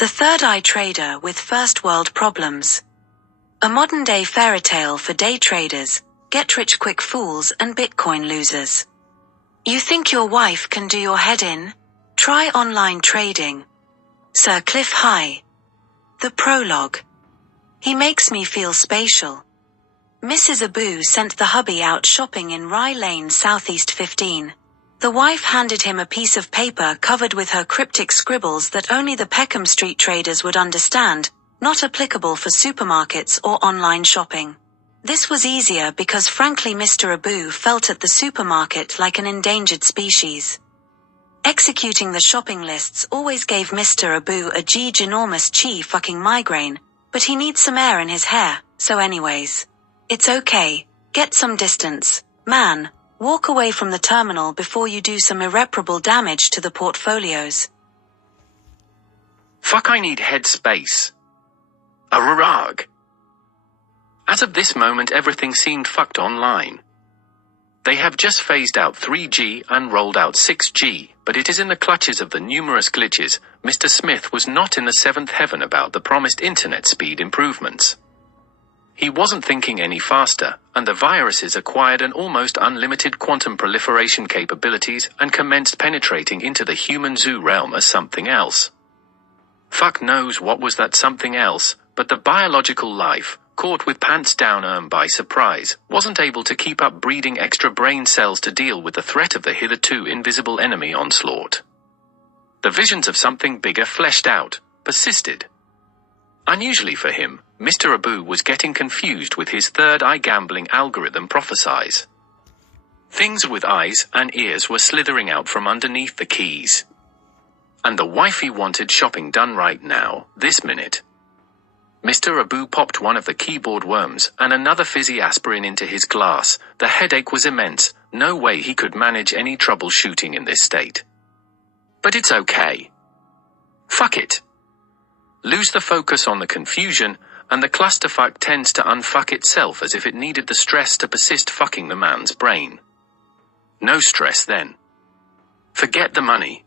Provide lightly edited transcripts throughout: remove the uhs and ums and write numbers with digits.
The third eye trader with first world problems. A modern-day fairy tale for day traders, get-rich-quick fools and Bitcoin losers. You think your wife can do your head in? Try online trading. Sir Cliff High. The prologue. He makes me feel spatial. Mrs. Abu sent the hubby out shopping in Rye Lane Southeast 15. The wife handed him a piece of paper covered with her cryptic scribbles that only the Peckham Street traders would understand, not applicable for supermarkets or online shopping. This was easier because frankly Mr. Abu felt at the supermarket like an endangered species. Executing the shopping lists always gave Mr. Abu a ginormous fucking migraine, but he needs some air in his hair, so anyways. It's okay, get some distance, man. Walk away from the terminal before you do some irreparable damage to the portfolios. Fuck, I need head space. A rarag. As of this moment everything seemed fucked online. They have just phased out 3G and rolled out 6G, but it is in the clutches of the numerous glitches. Mr. Smith was not in the seventh heaven about the promised internet speed improvements. He wasn't thinking any faster, and the viruses acquired an almost unlimited quantum proliferation capabilities and commenced penetrating into the human zoo realm as something else. Fuck knows what was that something else, but the biological life, caught with pants down by surprise, wasn't able to keep up breeding extra brain cells to deal with the threat of the hitherto invisible enemy onslaught. The visions of something bigger fleshed out, persisted. Unusually for him, Mr. Abu was getting confused with his third eye gambling algorithm prophesies. Things with eyes and ears were slithering out from underneath the keys. And the wifey wanted shopping done right now, this minute. Mr. Abu popped one of the keyboard worms and another fizzy aspirin into his glass. The headache was immense, no way he could manage any troubleshooting in this state. But it's okay. Fuck it. Lose the focus on the confusion, and the clusterfuck tends to unfuck itself as if it needed the stress to persist fucking the man's brain. No stress then. Forget the money.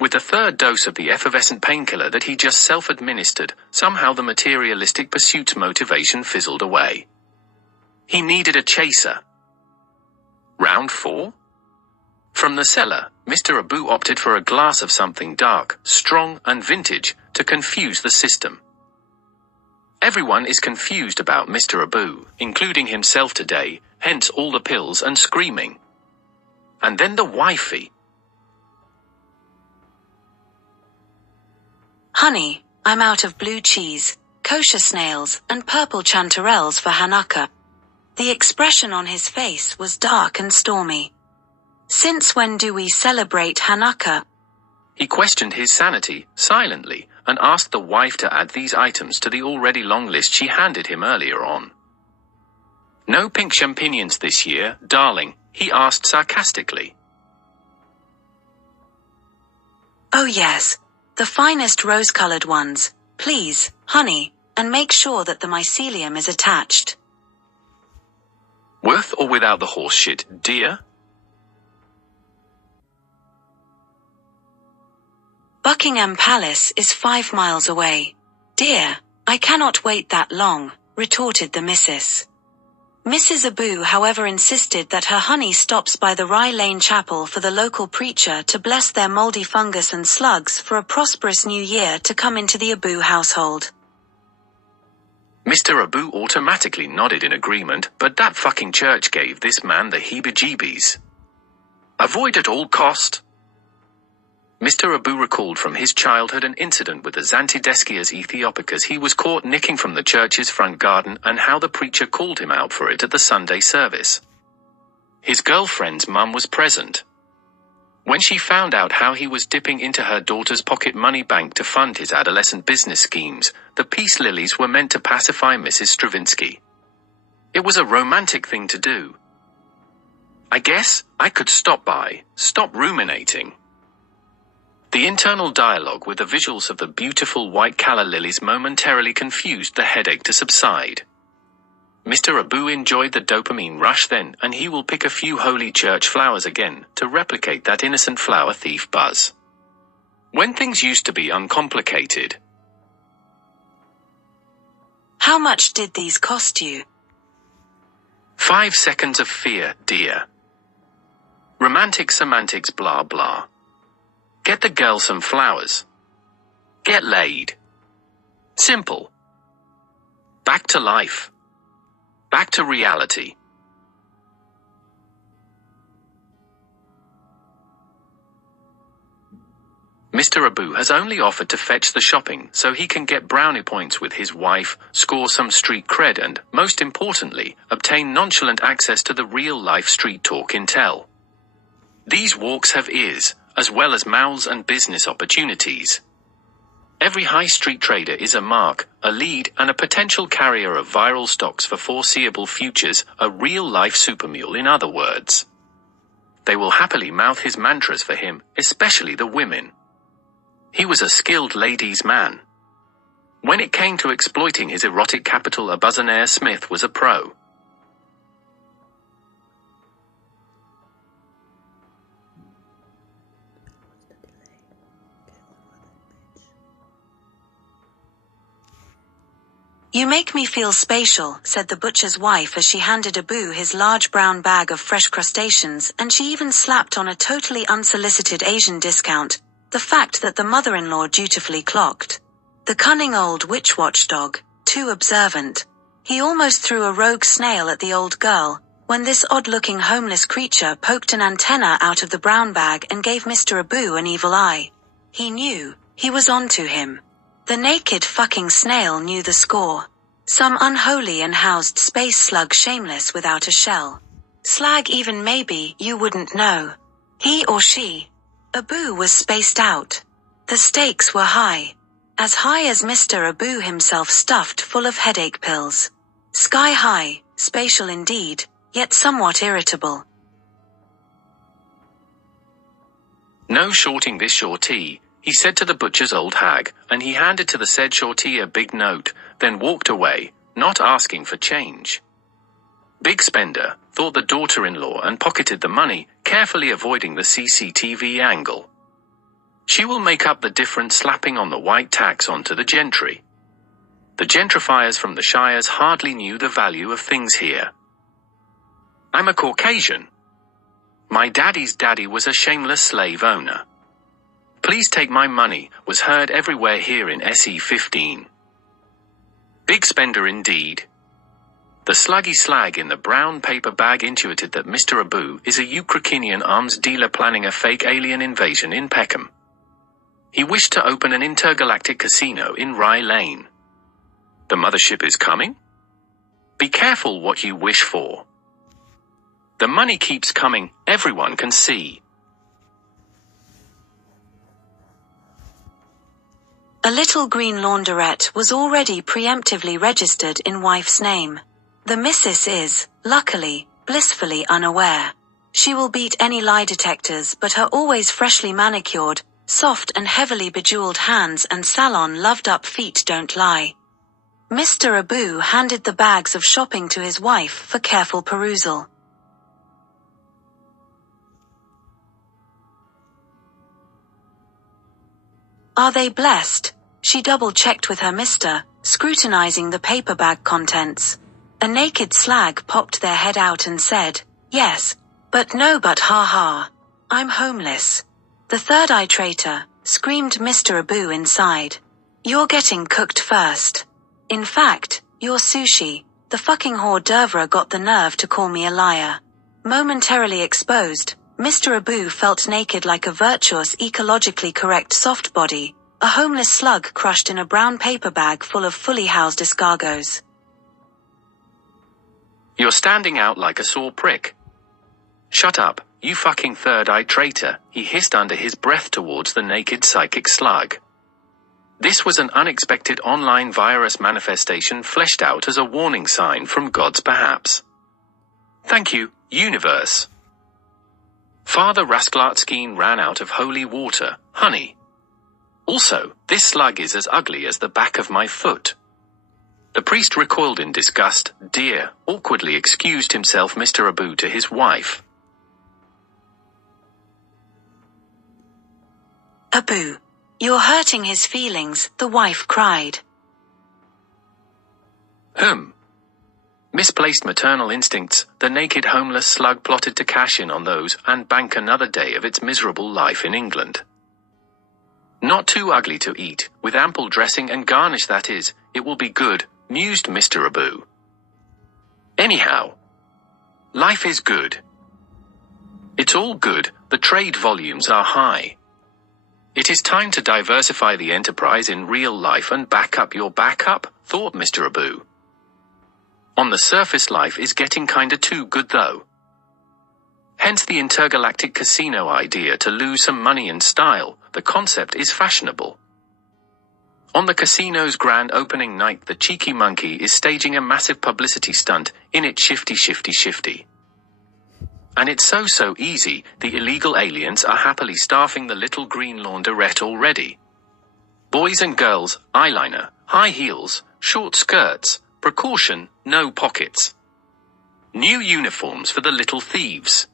With the third dose of the effervescent painkiller that he just self-administered, somehow the materialistic pursuit's motivation fizzled away. He needed a chaser. Round 4? From the cellar, Mr. Abu opted for a glass of something dark, strong, and vintage, to confuse the system. Everyone is confused about Mr. Abu, including himself today, hence all the pills and screaming. And then the wifey. Honey, I'm out of blue cheese, kosher snails, and purple chanterelles for Hanukkah. The expression on his face was dark and stormy. Since when do we celebrate Hanukkah? He questioned his sanity, silently, and asked the wife to add these items to the already long list she handed him earlier on. No pink champignon this year, darling, he asked sarcastically. Oh yes, the finest rose-colored ones, please, honey, and make sure that the mycelium is attached. With or without the horse shit, dear? Buckingham Palace is 5 miles away. Dear, I cannot wait that long, retorted the missus. Mrs. Abu however insisted that her honey stops by the Rye Lane Chapel for the local preacher to bless their moldy fungus and slugs for a prosperous new year to come into the Abu household. Mr. Abu automatically nodded in agreement, but that fucking church gave this man the heebie-jeebies. Avoid at all cost. Mr. Abu recalled from his childhood an incident with the Xanthideskias Ethiopicus he was caught nicking from the church's front garden and how the preacher called him out for it at the Sunday service. His girlfriend's mum was present. When she found out how he was dipping into her daughter's pocket money bank to fund his adolescent business schemes, the peace lilies were meant to pacify Mrs. Stravinsky. It was a romantic thing to do. I guess I could stop ruminating. The internal dialogue with the visuals of the beautiful white calla lilies momentarily confused the headache to subside. Mr. Abu enjoyed the dopamine rush then, and he will pick a few holy church flowers again, to replicate that innocent flower thief buzz. When things used to be uncomplicated. How much did these cost you? 5 seconds of fear, dear. Romantic semantics blah blah. Get the girl some flowers. Get laid. Simple. Back to life. Back to reality. Mr. Abu has only offered to fetch the shopping so he can get brownie points with his wife, score some street cred and, most importantly, obtain nonchalant access to the real-life street talk intel. These walks have ears, as well as mouths and business opportunities. Every high street trader is a mark, a lead, and a potential carrier of viral stocks for foreseeable futures, a real-life supermule in other words. They will happily mouth his mantras for him, especially the women. He was a skilled ladies' man. When it came to exploiting his erotic capital, a Buzzanaire Smith was a pro. You make me feel spatial, said the butcher's wife as she handed Abu his large brown bag of fresh crustaceans, and she even slapped on a totally unsolicited Asian discount, the fact that the mother-in-law dutifully clocked. The cunning old witch watchdog, too observant. He almost threw a rogue snail at the old girl, when this odd-looking homeless creature poked an antenna out of the brown bag and gave Mr. Abu an evil eye. He knew, he was on to him. The naked fucking snail knew the score. Some unholy and housed space slug, shameless without a shell. Slag, even maybe, you wouldn't know. He or she. Abu was spaced out. The stakes were high. As high as Mr. Abu himself, stuffed full of headache pills. Sky high, spatial indeed, yet somewhat irritable. No shorting this shorty, he said to the butcher's old hag, and he handed to the said shorty a big note, then walked away, not asking for change. Big spender, thought the daughter-in-law, and pocketed the money, carefully avoiding the CCTV angle. She will make up the difference, slapping on the white tax onto the gentry. The gentrifiers from the shires hardly knew the value of things here. I'm a Caucasian. My daddy's daddy was a shameless slave owner. Please take my money, was heard everywhere here in SE15. Big spender indeed. The sluggy slag in the brown paper bag intuited that Mr. Abu is a Ukrainian arms dealer planning a fake alien invasion in Peckham. He wished to open an intergalactic casino in Rye Lane. The mothership is coming? Be careful what you wish for. The money keeps coming, everyone can see. A little green launderette was already preemptively registered in wife's name. The missus is, luckily, blissfully unaware. She will beat any lie detectors, but her always freshly manicured, soft and heavily bejeweled hands and salon-loved-up feet don't lie. Mr. Abu handed the bags of shopping to his wife for careful perusal. Are they blessed? She double-checked with her mister, scrutinizing the paper bag contents. A naked slag popped their head out and said, yes, but no but ha ha. I'm homeless. The third eye traitor, screamed Mr. Abu inside. You're getting cooked first. In fact, you're sushi. The fucking hors d'oeuvre got the nerve to call me a liar. Momentarily exposed, Mr. Abu felt naked like a virtuous, ecologically correct soft body, a homeless slug crushed in a brown paper bag full of fully housed escargots. You're standing out like a sore prick. Shut up, you fucking third-eye traitor, he hissed under his breath towards the naked psychic slug. This was an unexpected online virus manifestation fleshed out as a warning sign from gods perhaps. Thank you, universe. Father Rasklartskine ran out of holy water, honey. Also, this slug is as ugly as the back of my foot. The priest recoiled in disgust, dear, awkwardly excused himself Mr. Abu to his wife. Abu, You're hurting his feelings, the wife cried. Misplaced maternal instincts, the naked homeless slug plotted to cash in on those and bank another day of its miserable life in England. Not too ugly to eat, with ample dressing and garnish that is, it will be good, mused Mr. Abu. Anyhow, life is good. It's all good, the trade volumes are high. It is time to diversify the enterprise in real life and back up your backup, thought Mr. Abu. On the surface life is getting kinda too good though. Hence the intergalactic casino idea to lose some money in style, the concept is fashionable. On the casino's grand opening night the cheeky monkey is staging a massive publicity stunt in its shifty. And it's so easy, the illegal aliens are happily staffing the little green laundrette already. Boys and girls, eyeliner, high heels, short skirts, precaution, no pockets. New uniforms for the little thieves.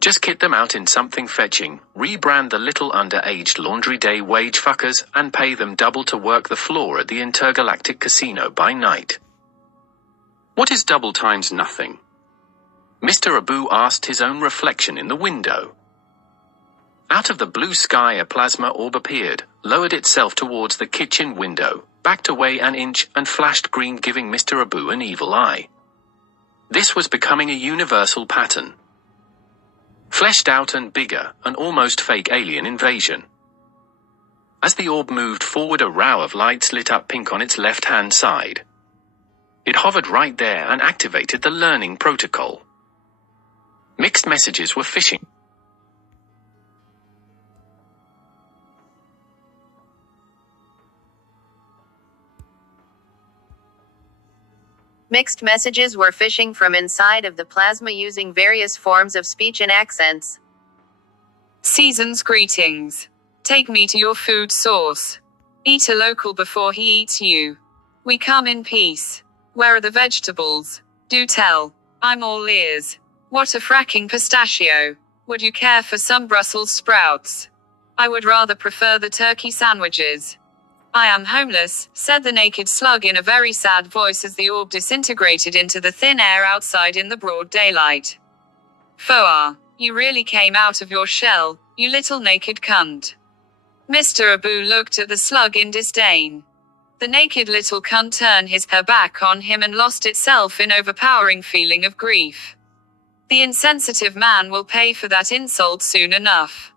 Just kit them out in something fetching, rebrand the little underaged laundry day wage fuckers, and pay them double to work the floor at the intergalactic casino by night. What is double times nothing? Mr. Abu asked his own reflection in the window. Out of the blue sky a plasma orb appeared, lowered itself towards the kitchen window, backed away an inch, and flashed green, giving Mr. Abu an evil eye. This was becoming a universal pattern. Fleshed out and bigger, an almost fake alien invasion. As the orb moved forward a row of lights lit up pink on its left-hand side. It hovered right there and activated the learning protocol. Mixed messages were phishing. Mixed messages were phishing from inside of the plasma using various forms of speech and accents. Season's greetings. Take me to your food source. Eat a local before he eats you. We come in peace. Where are the vegetables? Do tell. I'm all ears. What a fracking pistachio. Would you care for some Brussels sprouts? I would rather prefer the turkey sandwiches. I am homeless, said the naked slug in a very sad voice as the orb disintegrated into the thin air outside in the broad daylight. Foa, you really came out of your shell, you little naked cunt. Mr. Abu looked at the slug in disdain. The naked little cunt turned her back on him and lost itself in overpowering feeling of grief. The insensitive man will pay for that insult soon enough.